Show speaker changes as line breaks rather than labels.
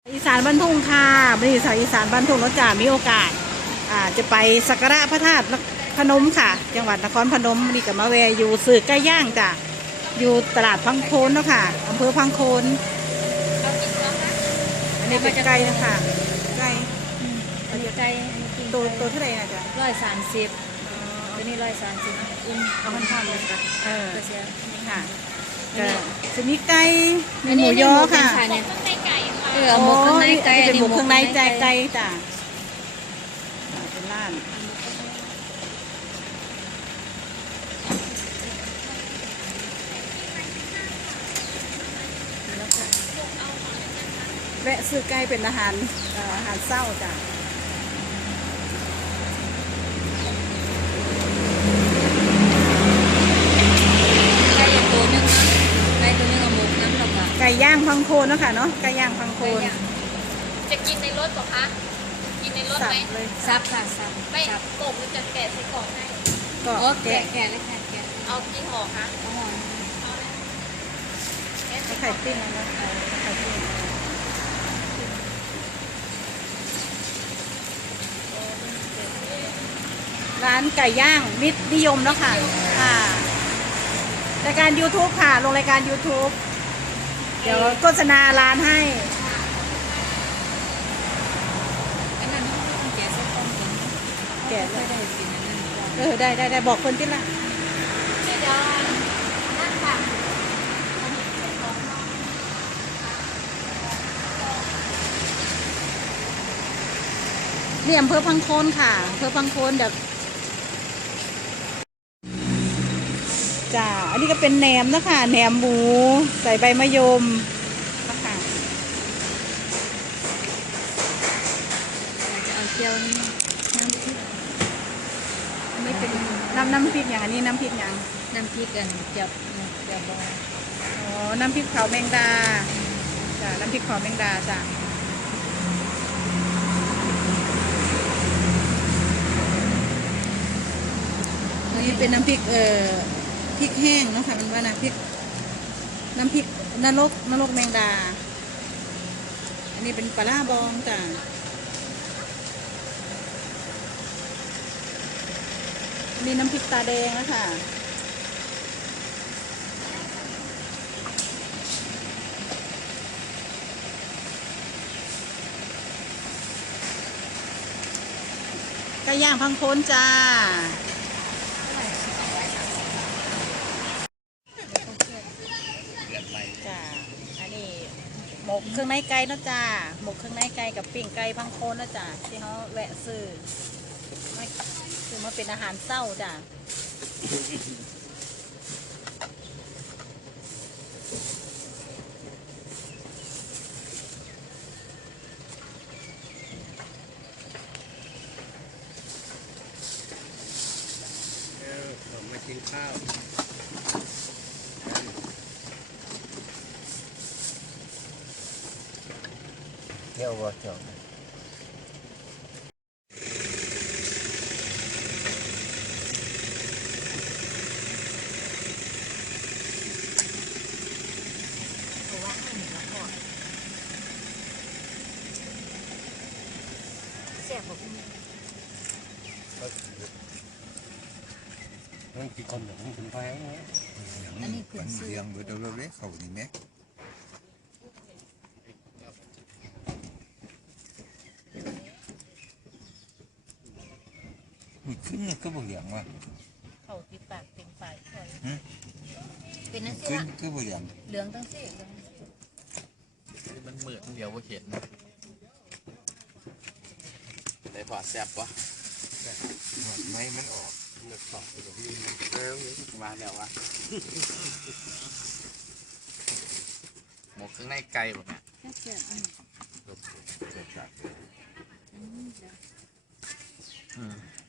อีสานบ้านทุ่งค่ะบริษัทอีสานบ้านทุ่งเราจะมีโอกาสจะไปสักการะพระธาตุพนมค่ะจังหวัดนครพนมนี่กับมาแวอยู่สื่อใกล้ย่างจ้ะอยู่ตลาดพังโคนเนาะค่ะอำเภอพังโคนอันนี้เป็นไก่นะคะไก่
อยู่ใจ
ตัวเท่าไหร่นะจ๊ะ
130ตัวนี้130
เอาพันๆเลยค่ะ
ตัวเสีย
ค่ะจะมีไก่มีหมูยอค่ะ
หมูเครื่องในไก่
เป็นหมูเครื่องในใจไก่จ้ะเป็นร้านแวะซื้อไก่เป็นอาหารเศร้าจ้ะ
ไก่ตัวนึงไก่ตัวนึงเอาหมูน้ำเรา
ไก่ย่างพังโคนเนาะค่ะเนาะไก่ย่างพังโคน
จะกินในรถหรอคะกินในรถไหม
ซับค่ะซับ
ไม่กบมันจะแกะใส่กล่องให้
ก็
แกะเลยค่ะแกะ
เอากี่ห่อคะ
เอาห่อ
ไข่ปิ้งนะไข่ปิ้งร้านไก่ย่างมิตรนิยมเนาะค่ะรายการ YouTube ค่ะลงรายการ YouTube เดี๋ยวโฆษณาร้านให้
อันนั้นต้องแกะใส่กล่องก่อน
แกะ
ได้กินอันนั้น
ได้บอกคนที่ละ
ชื่อดอนนั่นค่ะ
นี่อำเภอพังโคนค่ะอำเภอพังโคนเดี๋ยวจ้าอันนี้ก็เป็นแหนมนะคะแหนมหมูใส่ใบมะยมนะคะ
เอาเจียวนี่น้ำพริก
อันนี้เป็นน้ำพริกอย่างอันนี้น้ำพริกอย่าง
น้ำพริกกันเจียวบอง
อ๋อน้ำพริกเผาแมงดาจ้าน้ำพริกเผาแมงดาจ้าอันนี้เป็นน้ำพริกพริกแห้งเนาะค่ะมันว่าน้ำพริกนรกแมงดาอันนี้เป็นปลาร้าบองจ้ะอันนี้น้ำพริกตาแดงนะคะไก่ย่างพังโคนจ้าหมกเครื่องในไก่นะจ้าหมกเครื่องในไก่กับปิ้งไก่พังโคนนะจ้าที่เขาแวะซื้อมาเป็นอาหารเศร้าจ้า
ผมมากินข้าวเที่ยววัดจอม
เสียบผม
มันกินคนอย่างนี้คุณไป
อันนี้เปลี่ยนซื้อ
เลี้ยงเบอร์เดอร์เล็กเขานี่ไหมมีขึ้นก็บ่เลี้ยงว่ะ
เขาติดปากเต็มปากคอยเป็นนั่นสิ
ขึ้น
ละ
ก็บ่เลี้ยง
เหลืองตั้งสิ
มันเหมือนเดียวว่าเห็นได้พอแซ่บวะ
ไม่มันออก
เลือกต่อไปกับพี่มาแล้ววะหมกข้างในไก่แบบเนี้ย
เสียบ
อืม